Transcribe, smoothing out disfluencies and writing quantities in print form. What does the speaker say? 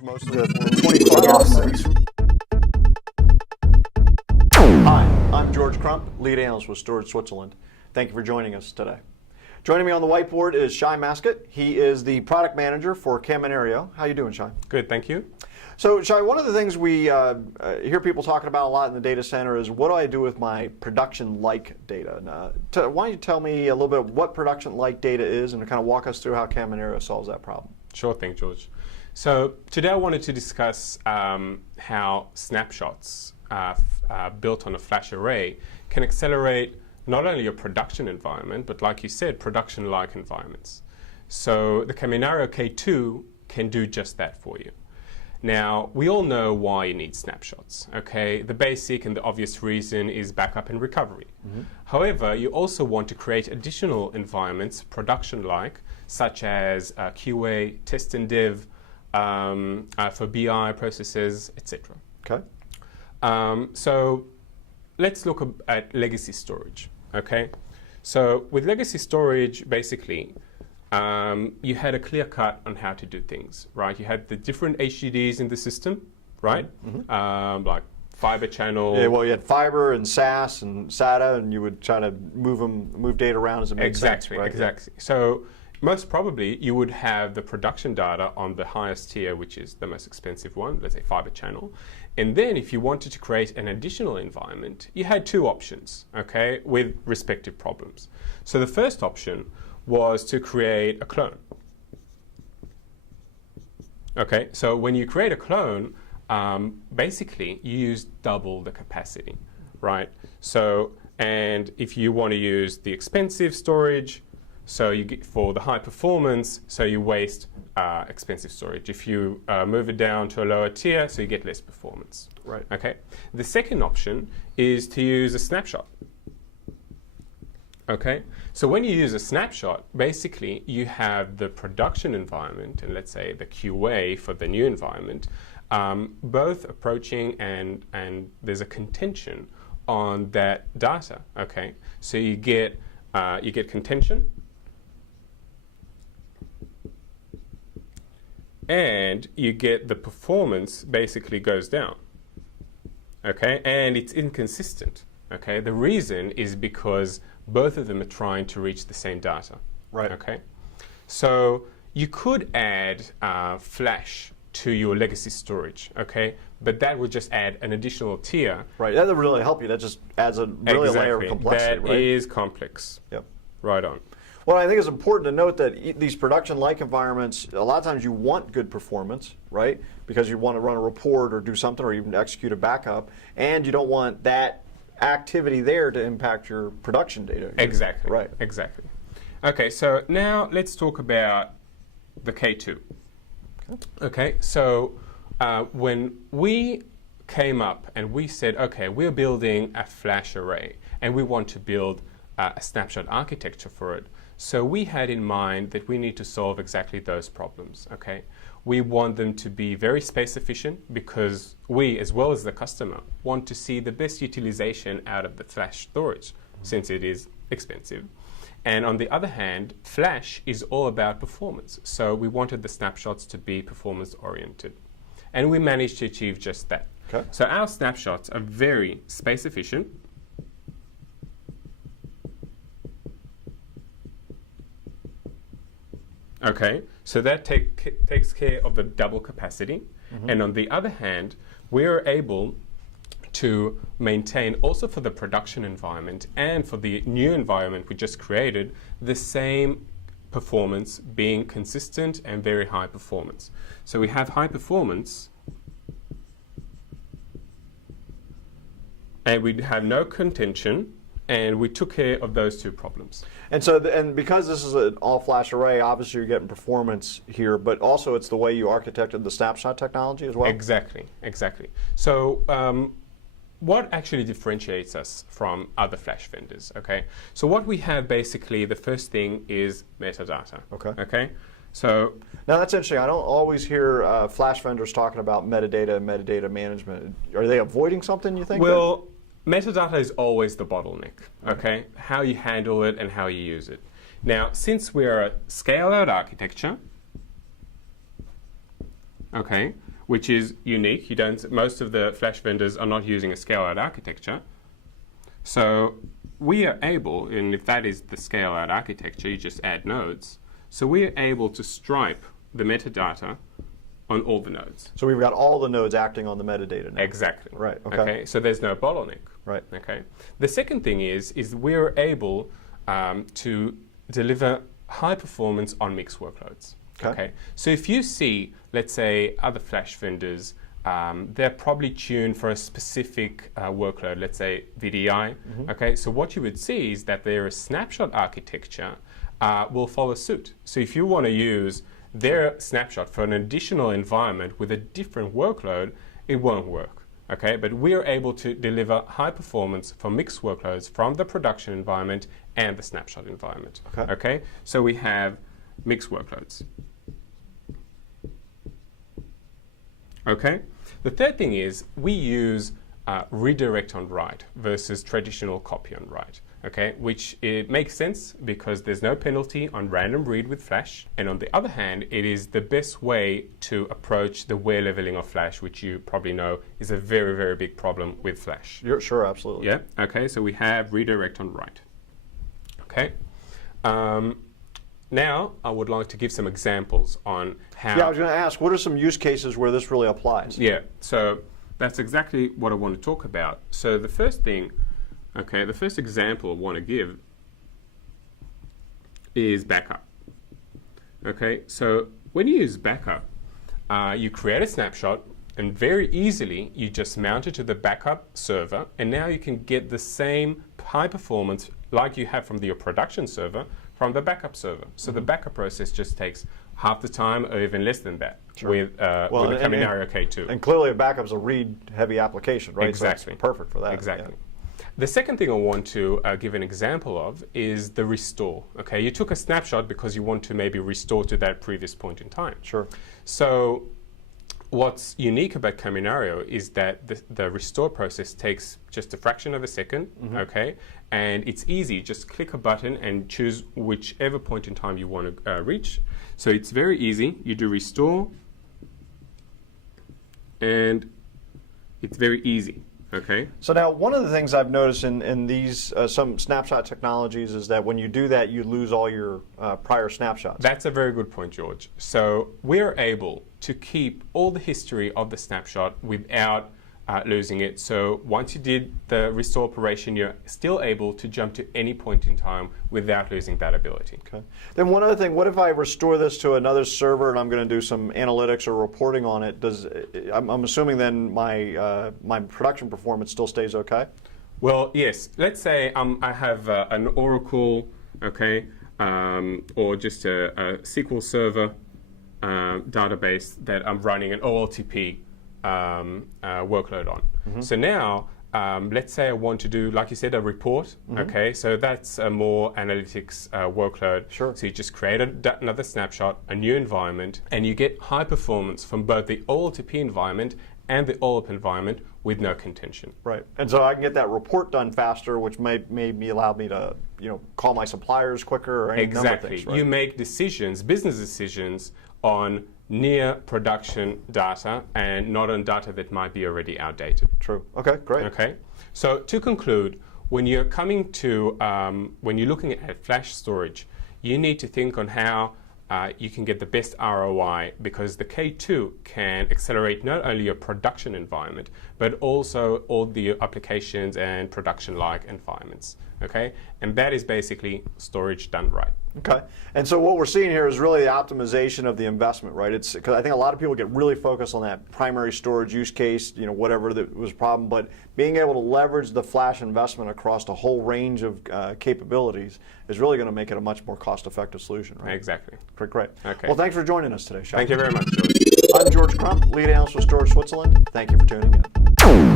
Most of the 25. Hi, I'm George Crump, lead analyst with Storage Switzerland. Thank you for joining us today. Joining me on the whiteboard is Shai Maskit. He is the product manager for Kaminario. How you doing, Shai? Good, thank you. So, Shai, one of the things we hear people talking about a lot in the data center is what do I do with my production-like data? Now, why don't you tell me a little bit what production-like data is and kind of walk us through how Kaminario solves that problem? Sure thing, George. So today I wanted to discuss how snapshots built on a flash array can accelerate not only your production environment, but like you said, production-like environments. So the Kaminario K2 can do just that for you. Now, we all know why you need snapshots, okay? The basic and the obvious reason is backup and recovery. However, you also want to create additional environments, production-like, such as QA, test and dev, for BI processes, etc. Okay. So let's look at legacy storage, okay? So with legacy storage, basically, you had a clear cut on how to do things, right? You had the different HDDs in the system, right? Like fiber channel. Yeah, well, you had fiber and SAS and SATA, and you would try to move data around as it made sense, right? Exactly. So most probably, you would have the production data on the highest tier, which is the most expensive one, let's say fiber channel. And then if you wanted to create an additional environment, you had two options, okay, with respective problems. So the first option was to create a clone. Okay, so when you create a clone, basically you use double the capacity, right? So, and if you want to use the expensive storage, so you get for the high performance, so you waste expensive storage. If you move it down to a lower tier, so you get less performance. Right. Okay. The second option is to use a snapshot. Okay. So when you use a snapshot, basically you have the production environment and let's say the QA for the new environment, both approaching and there's a contention on that data. Okay. So you get contention. And you get the performance basically goes down, okay? And it's inconsistent, okay? The reason is because both of them are trying to reach the same data, right? Okay? So you could add flash to your legacy storage, okay? But that would just add an additional tier. Right, that would really help you. That just adds a really layer of complexity, that right? That is complex. Yep. Right on. Well, I think it's important to note that these production-like environments, a lot of times you want good performance, right? Because you want to run a report or do something or even execute a backup, and you don't want that activity there to impact your production data. Exactly. Right. Exactly. Okay, so now let's talk about the K2. Okay, so when we came up and we said, okay, we're building a flash array and we want to build a snapshot architecture for it. So we had in mind that we need to solve exactly those problems, okay? We want them to be very space efficient because we, as well as the customer, want to see the best utilization out of the flash storage since it is expensive. And on the other hand, flash is all about performance. So we wanted the snapshots to be performance oriented. And we managed to achieve just that. Okay. So our snapshots are very space efficient. Okay, so that takes care of the double capacity. And on the other hand, we're able to maintain also for the production environment and for the new environment we just created, the same performance being consistent and very high performance. So we have high performance and we have no contention, and we took care of those two problems. And so, and because this is an all-flash array, obviously you're getting performance here, but also it's the way you architected the snapshot technology as well? Exactly, exactly. So what actually differentiates us from other flash vendors, okay? So what we have basically, the first thing is metadata. Okay? So now that's interesting. I don't always hear flash vendors talking about metadata and metadata management. Are they avoiding something, you think? Well, metadata is always the bottleneck, okay? How you handle it and how you use it. Now, since we're a scale-out architecture, okay, which is unique. Most of the flash vendors are not using a scale-out architecture. So we are able, and if that is the scale-out architecture, you just add nodes. So we are able to stripe the metadata on all the nodes. So we've got all the nodes acting on the metadata now. Exactly. Right. Okay. So there's no bottleneck. Right. Okay. The second thing is we're able to deliver high performance on mixed workloads. Okay. So if you see, let's say, other flash vendors, they're probably tuned for a specific workload, let's say VDI. Okay. So what you would see is that their snapshot architecture will follow suit. So if you want to use their snapshot for an additional environment with a different workload, it won't work. Okay, but we're able to deliver high performance for mixed workloads from the production environment and the snapshot environment. Okay, so we have mixed workloads. Okay, the third thing is we use redirect on write versus traditional copy on write. Okay, which it makes sense because there's no penalty on random read with Flash, and on the other hand, it is the best way to approach the wear leveling of Flash, which you probably know is a very, very big problem with Flash. Sure, absolutely. Yeah. Okay, so we have redirect on write. Okay. Now I would like to give some examples on how. Yeah, I was going to ask, what are some use cases where this really applies? Yeah. So that's exactly what I want to talk about. So the first thing. Okay, the first example I want to give is backup. Okay, so when you use backup, you create a snapshot and very easily you just mount it to the backup server, and now you can get the same high performance like you have from your production server from the backup server. So the backup process just takes half the time or even less than that with the Kaminario K2. And clearly a backup's a read-heavy application, right? Exactly. So it's perfect for that. Exactly. Yeah. The second thing I want to give an example of is the restore. Okay, you took a snapshot because you want to maybe restore to that previous point in time. Sure. So what's unique about Kaminario is that the restore process takes just a fraction of a second, okay, and it's easy. Just click a button and choose whichever point in time you want to reach. So it's very easy. You do restore, and it's very easy. Okay. So now, one of the things I've noticed in these some snapshot technologies is that when you do that, you lose all your prior snapshots. That's a very good point, George. So we're able to keep all the history of the snapshot without losing it. So once you did the restore operation, you're still able to jump to any point in time without losing that ability. Okay. Then one other thing, what if I restore this to another server and I'm going to do some analytics or reporting on it? I'm assuming then my production performance still stays okay? Well, yes. Let's say I have an Oracle, okay, or just a SQL Server database that I'm running an OLTP workload on. So now, let's say I want to do, like you said, a report. Okay, so that's a more analytics workload. Sure. So you just create another snapshot, a new environment, and you get high performance from both the OLTP environment and the OLAP environment with no contention. Right, and so I can get that report done faster, which may allow me to call my suppliers quicker or any number of things. Right? You make decisions, business decisions, on near production data and not on data that might be already outdated. True. Okay, great. Okay. So to conclude, when you're coming to, when you're looking at flash storage, you need to think on how you can get the best ROI, because the K2 can accelerate not only your production environment, but also all the applications and production-like environments. Okay, and that is basically storage done right. Okay, and so what we're seeing here is really the optimization of the investment, right? It's because I think a lot of people get really focused on that primary storage use case, whatever that was a problem, but being able to leverage the flash investment across a whole range of capabilities is really going to make it a much more cost-effective solution, right? Exactly. Great. Okay. Well, thanks for joining us today, Shai. Thank you very much, George. I'm George Crump, lead analyst with Storage Switzerland. Thank you for tuning in.